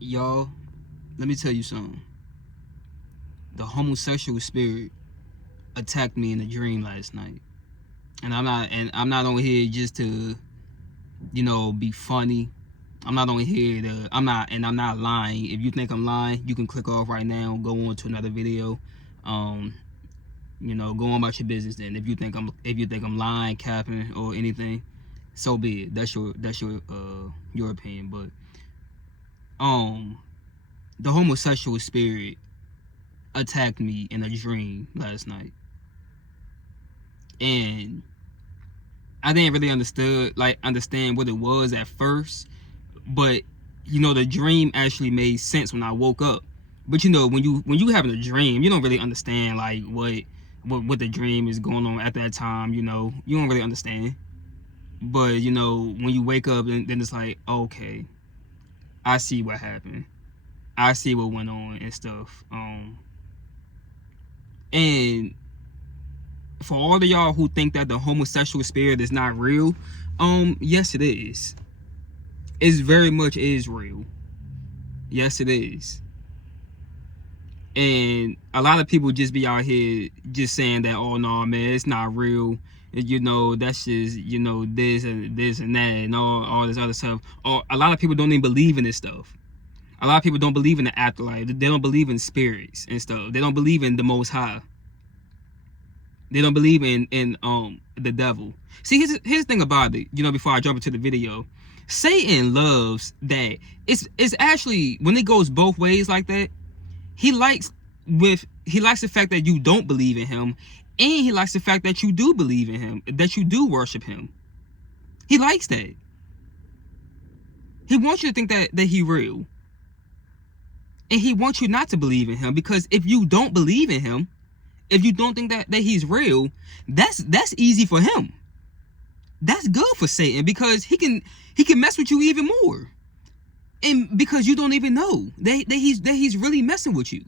Y'all, let me tell you something. The homosexual spirit attacked me in a dream last night. And I'm not on here just to, be funny. I'm not on here to I'm not lying. If you think I'm lying, you can click off right now and go on to another video. Um, go on about your business then. If you think I'm lying, capping, or anything, so be it. That's your opinion. But the homosexual spirit attacked me in a dream last night, and I didn't really understand what it was at first, but the dream actually made sense when I woke up. But when you having a dream, you don't really understand like what the dream is going on at that time. You don't really understand. But when you wake up, and then it's like, okay, I see what happened. I see what went on and stuff. And for all of y'all who think that the homosexual spirit is not real, yes it is. It very much is real. Yes it is. And a lot of people just be out here just saying that, oh no man, it's not real. That's just this and that and all this other stuff. Or a lot of people don't even believe in this stuff. A lot of people don't believe in the afterlife. They don't believe in spirits and stuff. They don't believe in the Most High. They don't believe in the devil. See, here's the thing about it. Before I jump into the video, Satan loves that. It's actually, when it goes both ways like that. He likes the fact that you don't believe in him, and he likes the fact that you do believe in him, that you do worship him. He likes that. He wants you to think that he real. And he wants you not to believe in him, because if you don't believe in him, if you don't think that he's real, that's easy for him. That's good for Satan, because he can mess with you even more. And because you don't even know that he's really messing with you.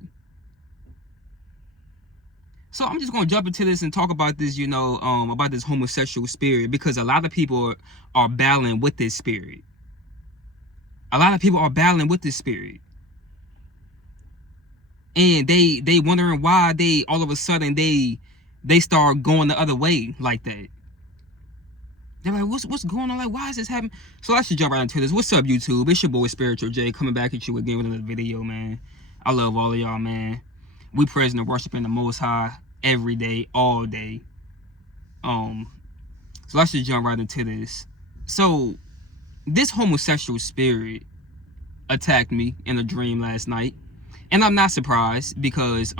So I'm just gonna jump into this and talk about this, about this homosexual spirit, because a lot of people are battling with this spirit. A lot of people are battling with this spirit. And they wondering why they all of a sudden they start going the other way like that. They're like, what's going on? Like, why is this happening? So I should jump right into this. What's up, YouTube? It's your boy Spiritual J, coming back at you again with another video, man. I love all of y'all, man. We praising and worshiping the Most High every day, all day. So I should jump right into this. So this homosexual spirit attacked me in a dream last night, and I'm not surprised, because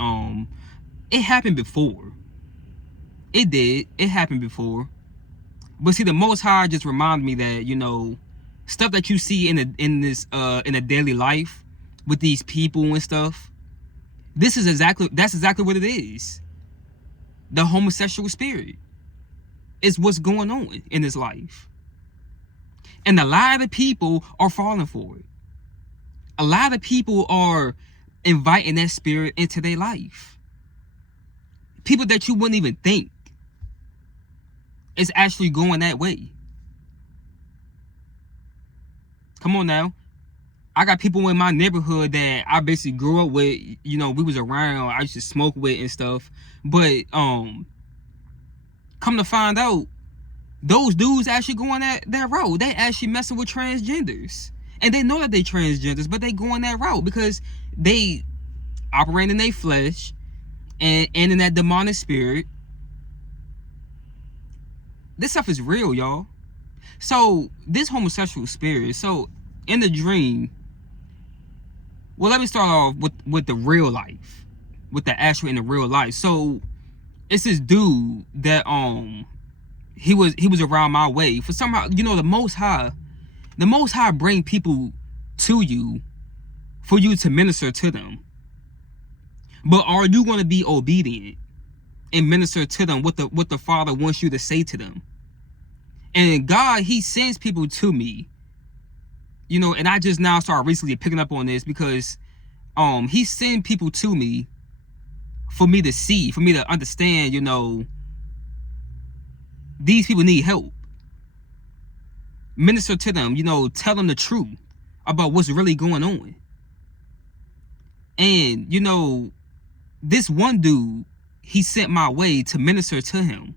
it happened before. It did. It happened before. But see, the Most High just reminded me that, stuff that you see in a daily life with these people and stuff, that's exactly what it is. The homosexual spirit is what's going on in this life. And a lot of people are falling for it. A lot of people are inviting that spirit into their life. People that you wouldn't even think is actually going that way. Come on now. I got people in my neighborhood that I basically grew up with, we was around, I used to smoke with and stuff. But come to find out, those dudes actually going that route. They actually messing with transgenders. And they know that they transgenders, but they going that route because they operate in their flesh and in that demonic spirit. This stuff is real, y'all. So this homosexual spirit, so in the dream, well, let me start off with the real life, with the actual in the real life. So it's this dude that he was around my way. For somehow, the Most High bring people to you for you to minister to them. But are you going to be obedient and minister to them what the Father wants you to say to them? And God, he sends people to me, and I just now started recently picking up on this, because he sent people to me for me to see, for me to understand, these people need help. Minister to them, tell them the truth about what's really going on. And you know, this one dude, he sent my way to minister to him.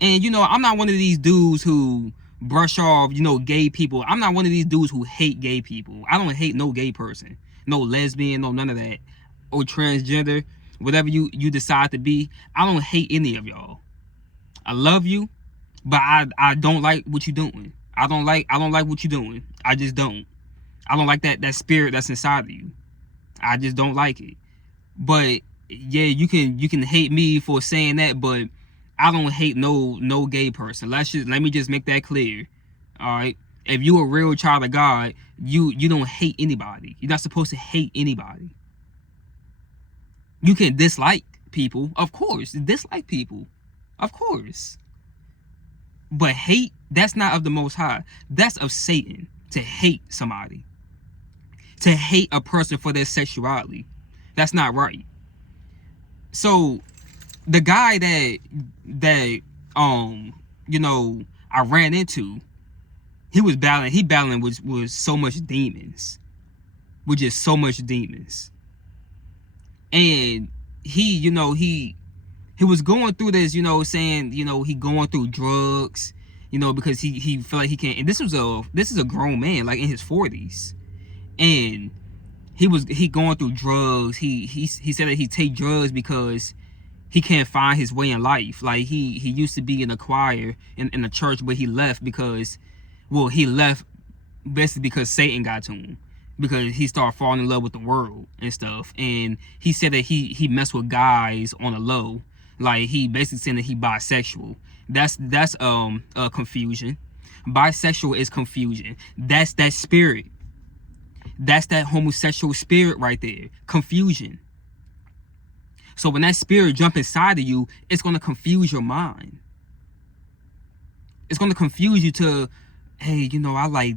And you know, I'm not one of these dudes who brush off, you know, gay people. I'm not one of these dudes who hate gay people. I don't hate no gay person, no lesbian, no none of that, or transgender, whatever you decide to be. I don't hate any of y'all. I love you, but I don't like what you're doing. I don't like what you're doing. I just don't. I don't like that spirit that's inside of you. I just don't like it. But yeah, you can hate me for saying that, but I don't hate no gay person. Let me just make that clear. All right. If you a real child of God, you don't hate anybody. You're not supposed to hate anybody. You can dislike people, of course. Dislike people, of course. But hate, that's not of the Most High. That's of Satan, to hate somebody. To hate a person for their sexuality. That's not right. So the guy that you know, I ran into, he battling with so much demons. With just so much demons. And he, you know, he was going through this, you know, saying, you know, he going through drugs, you know, because he felt like he can't. And this is a grown man, like in his 40s. And he going through drugs. He said that he take drugs because he can't find his way in life. Like he used to be in a choir in a church, but he left because, well, he left basically because Satan got to him, because he started falling in love with the world and stuff. And he said that he messed with guys on a low, like he basically saying that he bisexual. That's confusion. Bisexual is confusion. That's that spirit. That's that homosexual spirit right there. Confusion. So when that spirit jump inside of you, it's going to confuse your mind. It's going to confuse you to, hey, you know, I like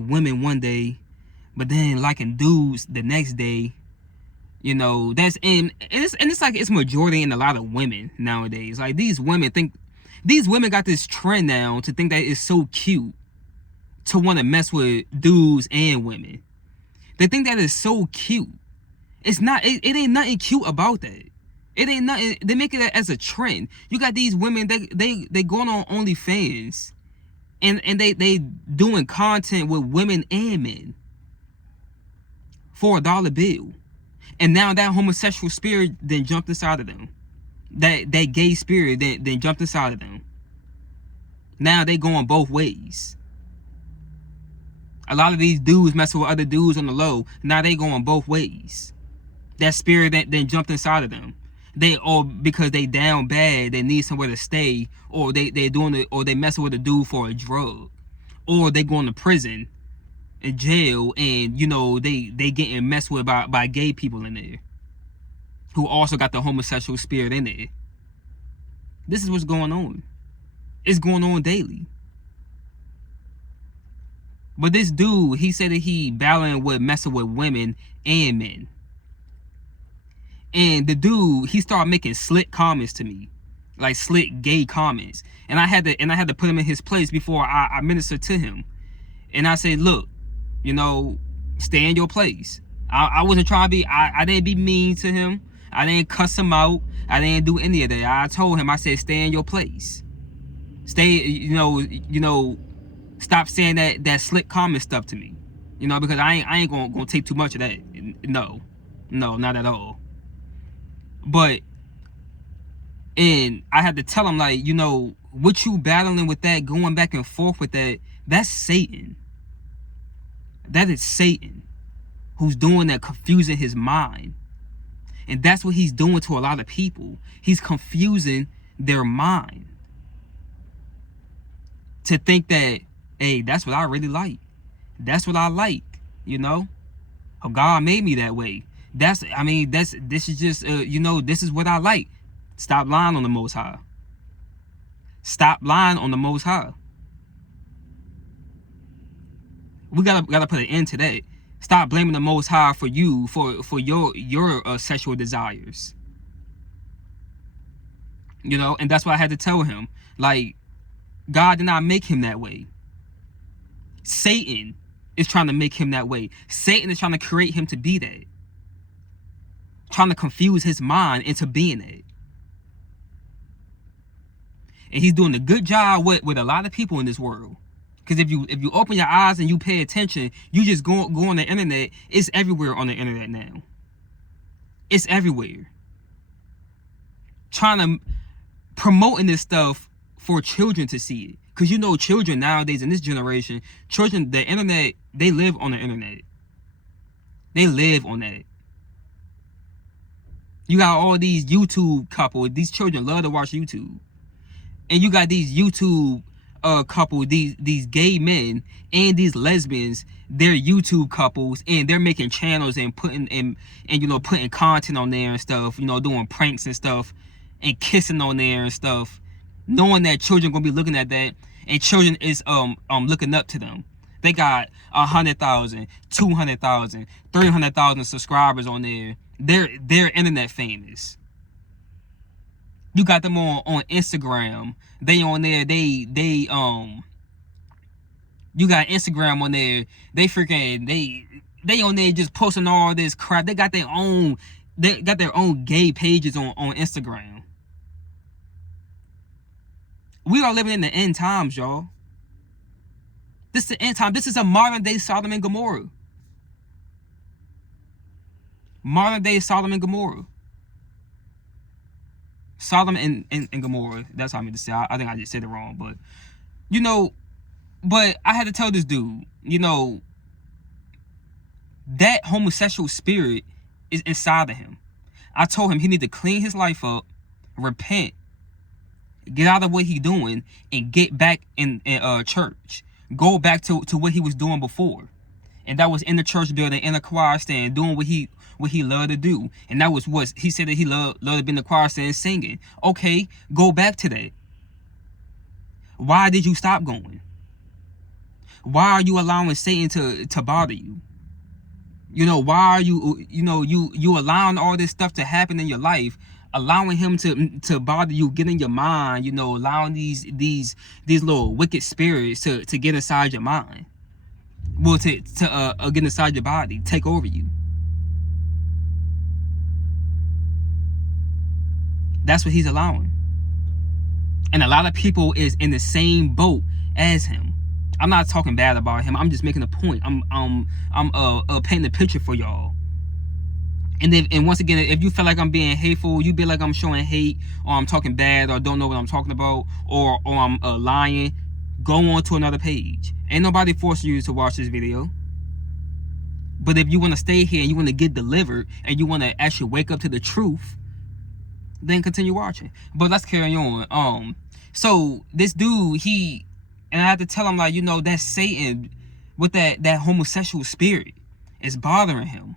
women one day, but then liking dudes the next day. You know, it's like it's majority in a lot of women nowadays. Like these women got this trend now to think that it's so cute to want to mess with dudes and women. They think that is so cute. It's not. It ain't nothing cute about that. It ain't nothing. They make it as a trend. You got these women. They going on OnlyFans, and they doing content with women and men for $1 bill. And now that homosexual spirit then jumped inside of them. That gay spirit then jumped inside of them. Now they going both ways. A lot of these dudes messing with other dudes on the low. Now they going both ways. That spirit that then jumped inside of them. They all, because they down bad, they need somewhere to stay, or they doing it, or they messing with a dude for a drug, or they going to prison, in jail, and you know they getting messed with by gay people in there, who also got the homosexual spirit in there. This is what's going on. It's going on daily. But this dude, he said that he battling with messing with women and men. And the dude, he started making slick comments to me, like slick gay comments. And I had to put him in his place before I ministered to him. And I said, look, you know, stay in your place. I wasn't trying to be. I didn't be mean to him. I didn't cuss him out. I didn't do any of that. I told him, I said, stay in your place. Stay. You know. Stop saying that slick comment stuff to me. You know, because I ain't gonna take too much of that. No, not at all. But, and I had to tell him, like, you know, what you battling with that, going back and forth with that, that's Satan. That is Satan who's doing that, confusing his mind. And that's what he's doing to a lot of people. He's confusing their mind to think that, hey, that's what I really like. That's what I like, you know? Oh, God made me that way. This is just, you know, this is what I like. Stop lying on the Most High. Stop lying on the Most High. We gotta put an end to that. Stop blaming the Most High for you, for your sexual desires. You know, and that's why I had to tell him, like, God did not make him that way. Satan is trying to make him that way. Satan is trying to create him to be that. Trying to confuse his mind into being that. And he's doing a good job with a lot of people in this world. Because if you open your eyes and you pay attention, you just go on the internet. It's everywhere on the internet now. It's everywhere. Trying to promoting this stuff for children to see it. Because you know, children nowadays in this generation, children, the internet, they live on the internet. They live on that. You got all these YouTube couples. These children love to watch YouTube. And you got these YouTube couple, these gay men and these lesbians, they're YouTube couples, and they're making channels and putting putting content on there and stuff, doing pranks and stuff and kissing on there and stuff, knowing that children gonna be looking at that, and children is looking up to them. They got 100,000, 200,000, 300,000 subscribers on there. They're internet famous. You got them on Instagram. They on there. You got Instagram on there. They freaking they on there just posting all this crap. They got their own gay pages on Instagram. We are living in the end times, y'all. This is the end time. This is a modern day Sodom and Gomorrah. Modern day Sodom and Gomorrah. Sodom and Gomorrah. That's how I meant to say. I think I just said it wrong, but but I had to tell this dude, that homosexual spirit is inside of him. I told him he need to clean his life up, repent, get out of what he doing, and get back in church. Go back to what he was doing before, and that was in the church building, in a choir stand, doing what he loved to do. And that was what he said, that he loved to be in the choir stand singing. Okay, go back to that. Why did you stop going? Why are you allowing Satan to bother you? Why are you you allowing all this stuff to happen in your life, allowing him to bother you, get in your mind, allowing these little wicked spirits to get inside your mind, well, to get inside your body, take over you. That's what he's allowing. And a lot of people is in the same boat as him. I'm not talking bad about him. I'm just making a point. I'm painting a picture for y'all. And once again, if you feel like I'm being hateful, you be like I'm showing hate, or I'm talking bad, or don't know what I'm talking about, or I'm lying, go on to another page. Ain't nobody forcing you to watch this video. But if you want to stay here and you want to get delivered and you want to actually wake up to the truth, then continue watching. But let's carry on. So this dude, and I had to tell him, like, that's Satan with that homosexual spirit is bothering him,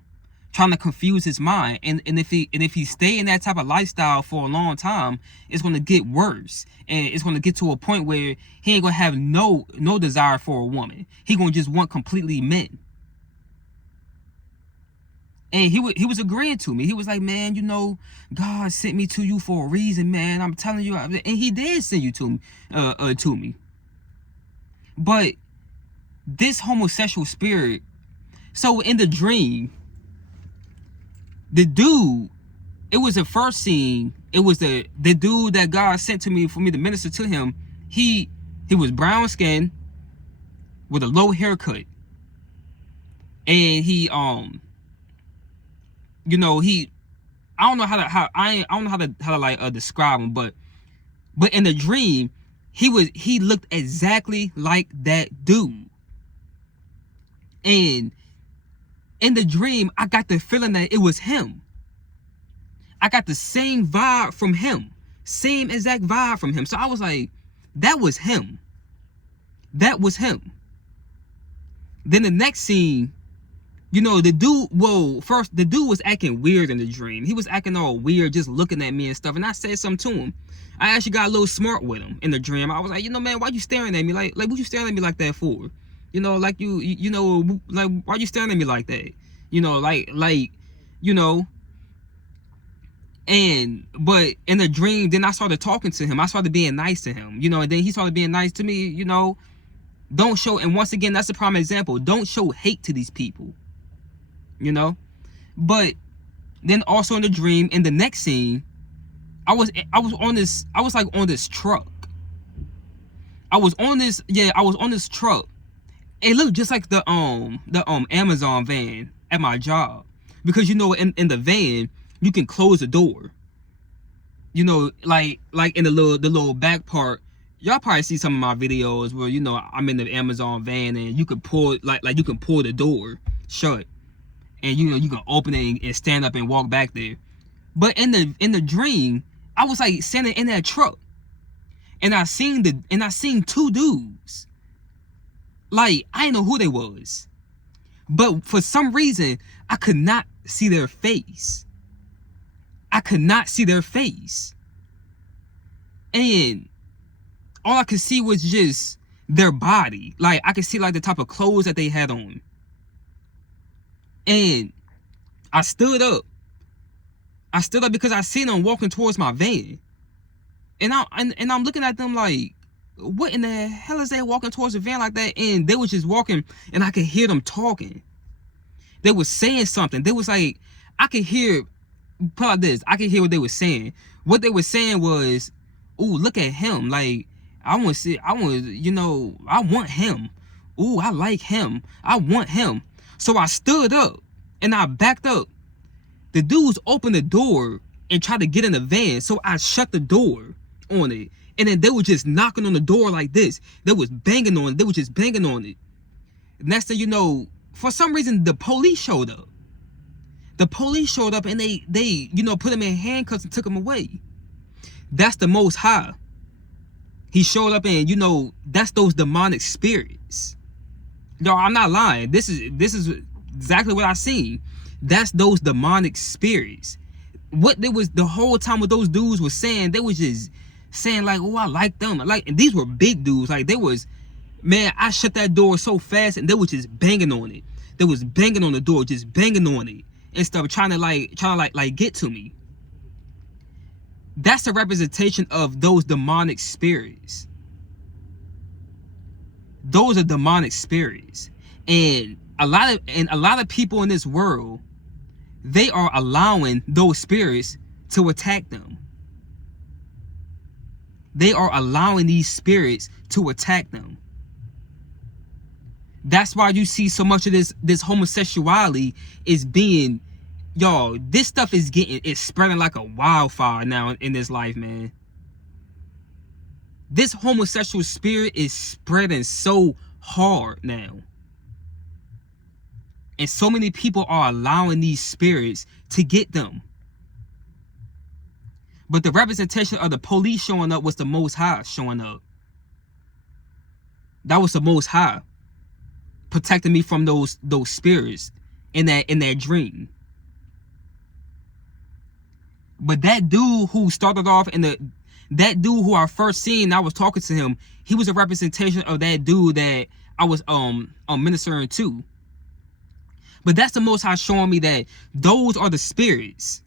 trying to confuse his mind. And if he stay in that type of lifestyle for a long time, it's going to get worse, and it's going to get to a point where he ain't going to have no desire for a woman. He going to just want completely men. And he was agreeing to me. He was like, man, God sent me to you for a reason, man. I'm telling you. And he did send you to me. But this homosexual spirit, so in the dream, the dude, it was the first scene, it was the dude that God sent to me for me to minister to him. He was brown skinned with a low haircut. And he I don't know how to describe him, but in the dream, he looked exactly like that dude. And in the dream, I got the feeling that it was him. I got the same vibe from him. Same exact vibe from him. So I was like, that was him. That was him. Then the next scene, the dude was acting weird in the dream. He was acting all weird, just looking at me and stuff. And I said something to him. I actually got a little smart with him in the dream. I was like, man, why you staring at me? Like what you staring at me like that for? Like like, why you staring at me like that? But in the dream, then I started talking to him. I started being nice to him, and then he started being nice to me, Don't show, and once again, that's a prime example. Don't show hate to these people, you know. But then also in the dream, in the next scene, I was like on this truck. I was on this truck. It looked just like the Amazon van at my job, because you know in the van you can close the door. You know, like in the little back part. Y'all probably see some of my videos where, you know, I'm in the Amazon van and you can pull like you can pull the door shut, and you know you can open it and stand up and walk back there. But in the dream, I was like standing in that truck, and I seen two dudes. Like, I didn't know who they was, but for some reason I could not see their face. I could not see their face, and all I could see was just their body. Like, I could see like the type of clothes that they had on. And I stood up. Because I seen them walking towards my van. And I'm looking at them like, what in the hell is they walking towards the van like that? And they was just walking, and I could hear them talking. They was saying something. They was like, I could hear, put like this, I could hear what they were saying. What they were saying was, ooh, look at him. Like, I want him. Ooh, I like him. I want him. So I stood up and I backed up. The dudes opened the door and tried to get in the van. So I shut the door on it. And then they were just knocking on the door like this. They was banging on it. They were just banging on it. Next thing you know, for some reason, the police showed up. The police showed up and they you know, put him in handcuffs and took him away. That's the Most High. He showed up, and you know, that's those demonic spirits. No, I'm not lying. This is exactly what I seen. That's those demonic spirits. What they was the whole time what those dudes was saying, they was just saying like, oh, I like them. And these were big dudes. Like, they was, man, I shut that door so fast and they was just banging on it. They was banging on the door, just banging on it and stuff, trying to get to me. That's a representation of those demonic spirits. Those are demonic spirits. And a lot of people in this world, they are allowing those spirits to attack them. They are allowing these spirits to attack them. That's why you see so much of this homosexuality is being, y'all, this stuff is spreading like a wildfire now in this life, man. This homosexual spirit is spreading so hard now. And so many people are allowing these spirits to get them. But the representation of the police showing up was the Most High showing up. That was the Most High protecting me from those spirits in that dream. But that dude who started off that dude who I first seen, I was talking to him, he was a representation of that dude that I was ministering to. But that's the Most High showing me that those are the spirits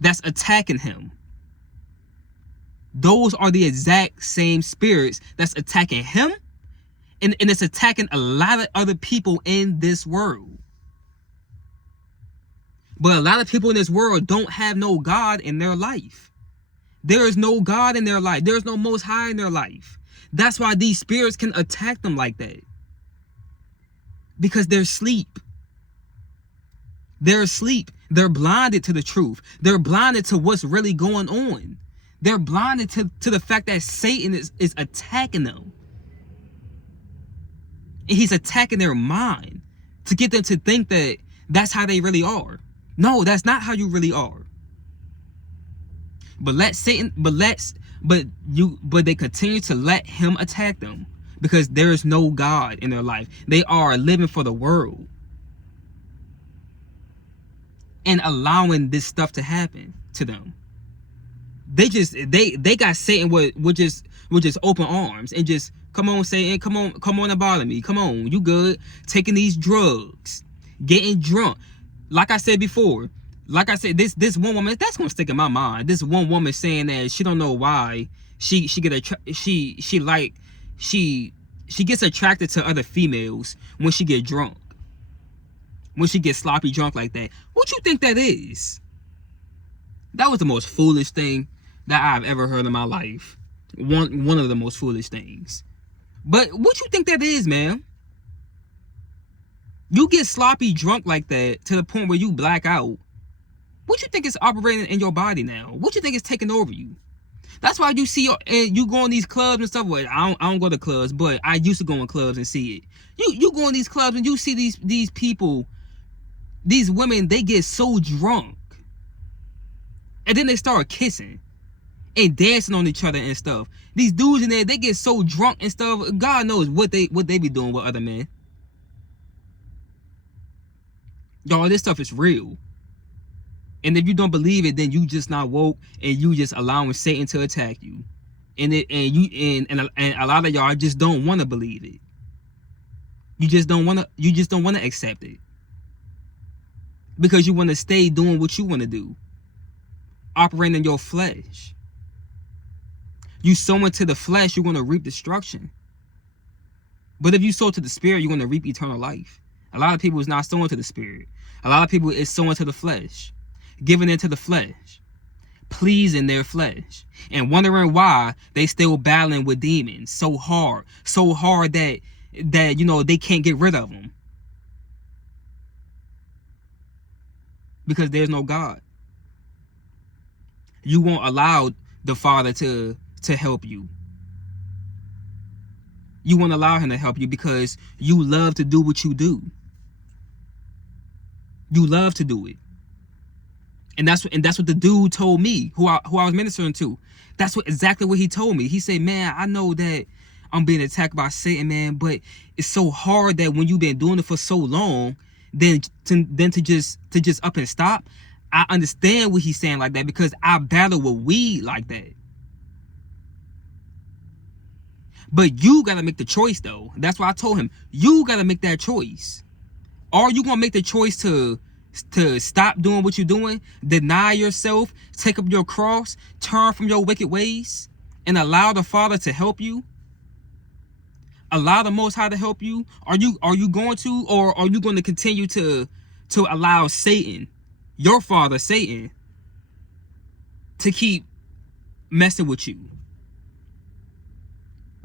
that's attacking him. Those are the exact same spirits that's attacking him, and it's attacking a lot of other people in this world. But a lot of people in this world don't have no God in their life. There is no God in their life. There is no Most High in their life. That's why these spirits can attack them like that. Because they're asleep. They're asleep. They're blinded to the truth. They're blinded to what's really going on. They're blinded to the fact that Satan is attacking them. And he's attacking their mind to get them to think that that's how they really are. No, that's not how you really are. But they continue to let him attack them because there is no God in their life. They are living for the world and allowing this stuff to happen to them. They got Satan with just open arms and just, come on, Satan, come on and bother me. Come on, you good? Taking these drugs, getting drunk. Like I said before, this one woman, that's gonna stick in my mind. This one woman saying that she don't know why she She gets attracted to other females when she get drunk. When she gets sloppy drunk like that. What you think that is? That was the most foolish thing that I've ever heard in my life. One of the most foolish things. But what you think that is, man? You get sloppy drunk like that to the point where you black out. What you think is operating in your body now? What you think is taking over you? That's why you see, and you go in these clubs and stuff. Well, I don't go to clubs, but I used to go in clubs and see it. You go in these clubs and you see these people, these women, they get so drunk, and then they start kissing and dancing on each other and stuff. These dudes in there, they get so drunk and stuff. God knows what they be doing with other men. Y'all, this stuff is real. And if you don't believe it, then you just not woke, and you just allowing Satan to attack you. And a lot of y'all just don't want to believe it. You just don't want to accept it. Because you want to stay doing what you want to do. Operating in your flesh. You sow into the flesh, you're going to reap destruction. But if you sow to the spirit, you're going to reap eternal life. A lot of people is not sowing to the spirit. A lot of people is sowing to the flesh. Giving into the flesh, pleasing their flesh, and wondering why they still battling with demons so hard that they can't get rid of them, because there's no God. You won't allow the Father to help you. You won't allow him to help you because you love to do what you do. You love to do it. And that's what the dude told me, who I was ministering to. That's exactly what he told me. He said, man, I know that I'm being attacked by Satan, man, but it's so hard that when you've been doing it for so long, then to just up and stop. I understand what he's saying like that, because I battle with weed like that. But you gotta make the choice, though. That's why I told him, you gotta make that choice. Are you gonna make the choice to stop doing what you're doing, deny yourself, take up your cross, turn from your wicked ways, and allow the Father to help you? Allow the Most High to help you? Are you going to, or are you going to continue to allow Satan, your father Satan, to keep messing with you?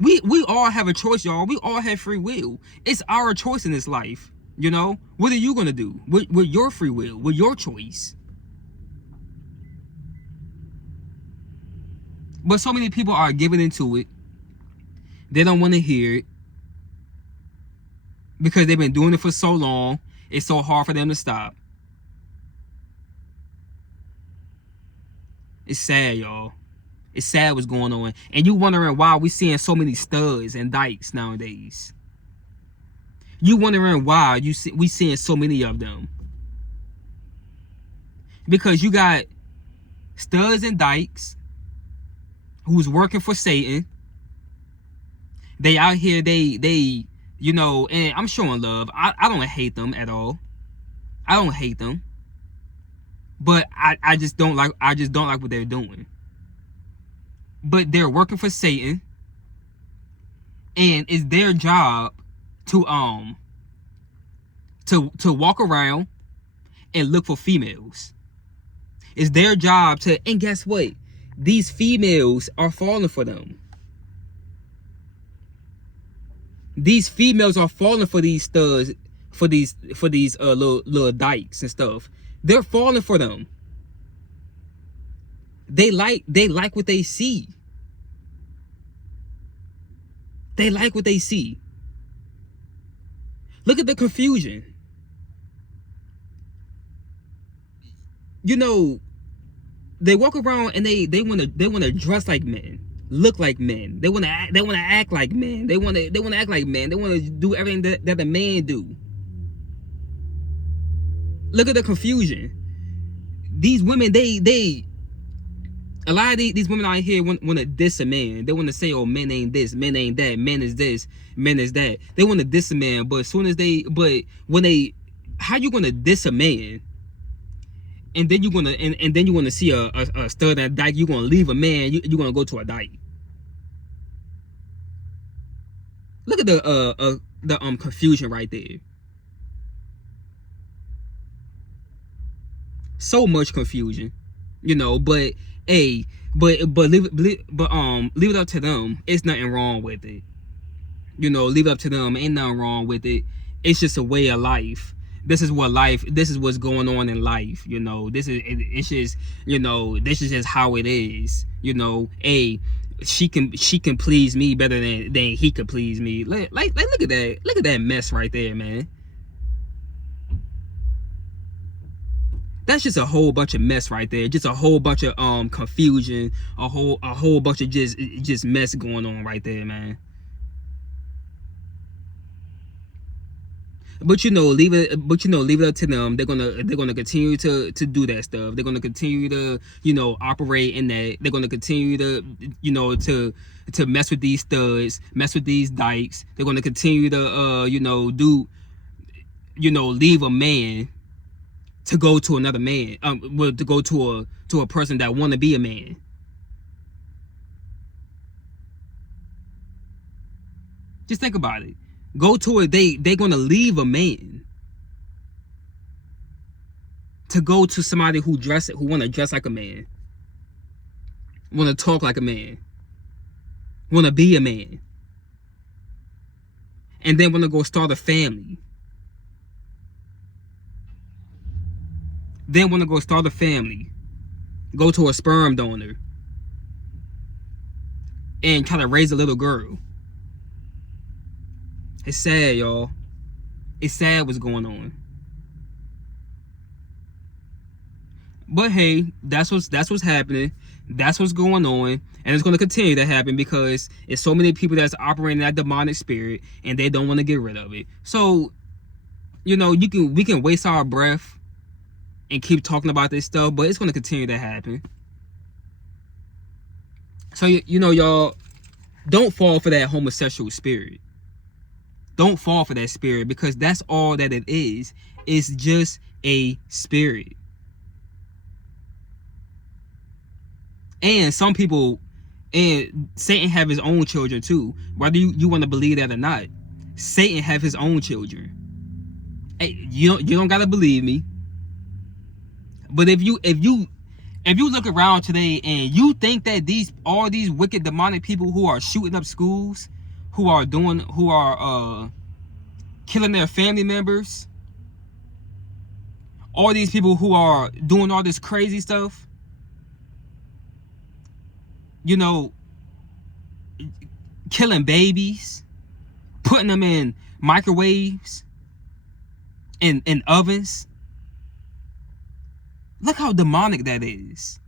We all have a choice, y'all. We all have free will. It's our choice in this life. What are you going to do with your free will, with your choice? But so many people are giving into it. They don't want to hear it because they've been doing it for so long. It's so hard for them to stop. It's sad, y'all. It's sad what's going on. And you wondering why we seeing so many studs and dykes nowadays. You wondering why we seeing so many of them. Because you got studs and dykes who's working for Satan. They out here, they and I'm showing love. I don't hate them at all. I don't hate them. But I just don't like what they're doing. But they're working for Satan. And it's their job to walk around and look for females. It's their job and guess what? These females are falling for them. These females are falling for these studs, for these little dykes and stuff. They're falling for them. They like what they see. They like what they see. Look at the confusion. They walk around and they want to dress like men, look like men. They want to act like men. They want to act like men. They want to do everything that a man do. Look at the confusion. These women, a lot of these women out here want to diss a man. They want to say, oh, men ain't this, men ain't that, men is this, men is that. They want to diss a man, but how you gonna diss a man? And then you're gonna see a stud and a dyke. You're gonna leave a man. You're gonna go to a dyke. Look at the confusion right there. So much confusion, but hey, leave it up to them. It's nothing wrong with it. Leave it up to them. Ain't nothing wrong with it. It's just a way of life. This is what's going on in life. It's just, this is just how it is. Hey, she can please me better than he could please me. Like look at that. Look at that mess right there, man. That's just a whole bunch of mess right there. Just a whole bunch of confusion, a whole bunch of just mess going on right there, man. But leave it up to them. They're gonna continue to do that stuff. They're gonna continue to operate in that. They're gonna continue to to mess with these studs, mess with these dykes. They're gonna continue to do leave a man to go to another man. To go to a person that want to be a man. Just think about it. Go to it. They're gonna leave a man to go to somebody who want to dress like a man, want to talk like a man, want to be a man, and then want to go start a family. Then want to go start a family, go to a sperm donor, and try to raise a little girl. It's sad, y'all. It's sad what's going on. But hey, that's what's happening. That's what's going on, and it's going to continue to happen because it's so many people that's operating that demonic spirit, and they don't want to get rid of it. So, we can waste our breath and keep talking about this stuff, but it's going to continue to happen. So y'all, don't fall for that homosexual spirit. Don't fall for that spirit, because that's all that it is. It's just a spirit. And some people, and Satan have his own children too. Whether you want to believe that or not, Satan have his own children. Hey, you don't gotta believe me. But if you look around today and you think that all these wicked demonic people who are shooting up schools, who are killing their family members, all these people who are doing all this crazy stuff, killing babies, putting them in microwaves and in ovens. Look how demonic that is.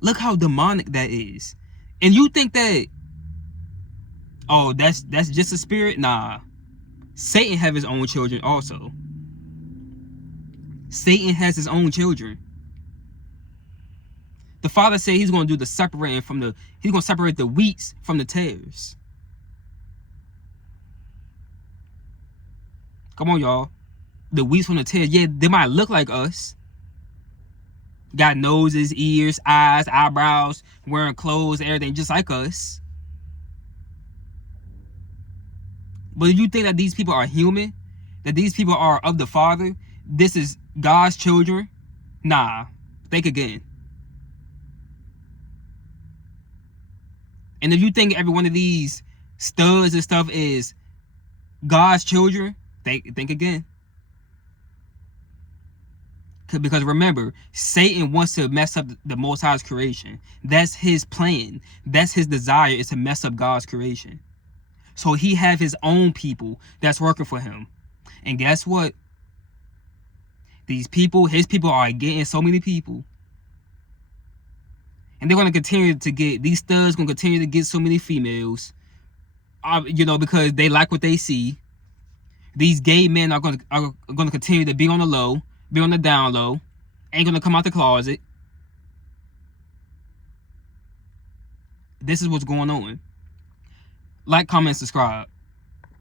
Look how demonic that is. And you think that, oh, that's just a spirit? Nah. Satan have his own children also. Satan has his own children. The Father said he's going to do the separating he's going to separate the wheats from the tares. Come on, y'all. The wheats from the tares, yeah, they might look like us. Got noses, ears, eyes, eyebrows, wearing clothes, everything just like us. But you think that these people are human? That these people are of the Father? This is God's children? Nah. Think again. And if you think every one of these studs and stuff is God's children, think again. Because remember, Satan wants to mess up the Most High's creation. That's his plan. That's his desire, is to mess up God's creation. So he have his own people that's working for him. And guess what? His people are getting so many people. And they're going to continue to get, these studs going to continue to get so many females. Because they like what they see. These gay men are going to continue to be on the low, be on the down low. Ain't going to come out the closet. This is what's going on. Like, comment, subscribe.